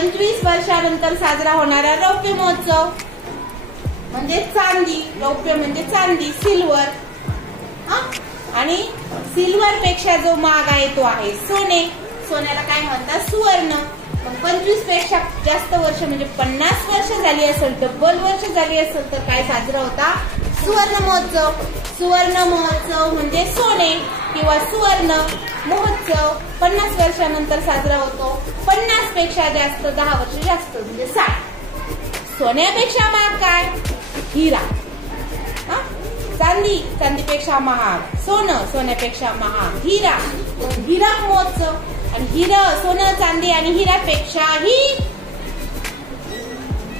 25 वर्षानंतर साजरा होणारा रौप्य महोत्सव म्हणजे चांदी. रौप्य म्हणजे चांदी, सिल्वर. आणि सिल्वर पेक्षा जो महाग आहे तो आहे सोने. सोन्याला काय म्हणतात? सुवर्ण. मग 25 पेक्षा जास्त वर्ष म्हणजे 50 वर्ष झाली असेल, डबल वर्ष झाली असेल तर काय साजरा होता? सुवर्ण महोत्सव. सुवर्ण महोत्सव म्हणजे सोने किंवा सुवर्ण महोत्सव 50 वर्षानंतर साजरा होतो. 50 पेक्षा जास्त 10 वर्ष जास्त म्हणजे 60. सोन्यापेक्षा महाग काय? हिरा. चांदी. चांदीपेक्षा महाग सोनं. सोन्यापेक्षा महाग हिरा. हिरा महोत्सव. आणि हिरा, सोनं, चांदी आणि हिऱ्यापेक्षाही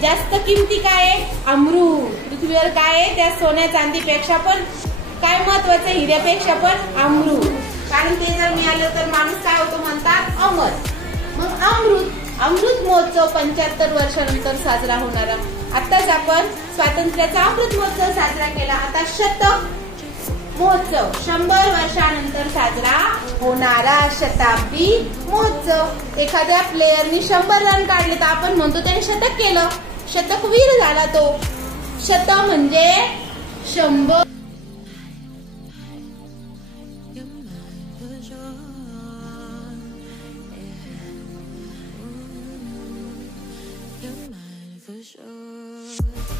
जास्त किमती काय आहे? अमृत. पृथ्वीवर काय आहे? त्या सोन्या चांदीपेक्षा पण काय महत्वाचं? हिऱ्यापेक्षा पण अमृत. कारण ते जर मिळालं तर माणूस काय होतो म्हणतात? अमर. मग अमृत. अमृत महोत्सव 75 वर्षानंतर साजरा होणारा. आताच आपण स्वातंत्र्याचा अमृत महोत्सव साजरा केला. आता शतक महोत्सव 100 वर्षानंतर साजरा होणारा शताब्दी महोत्सव. एखाद्या प्लेयरनी 100 रन काढले तर आपण म्हणतो त्याने शतक केलं, शतकवीर झाला तो. शत म्हणजे 100. You're mine for sure.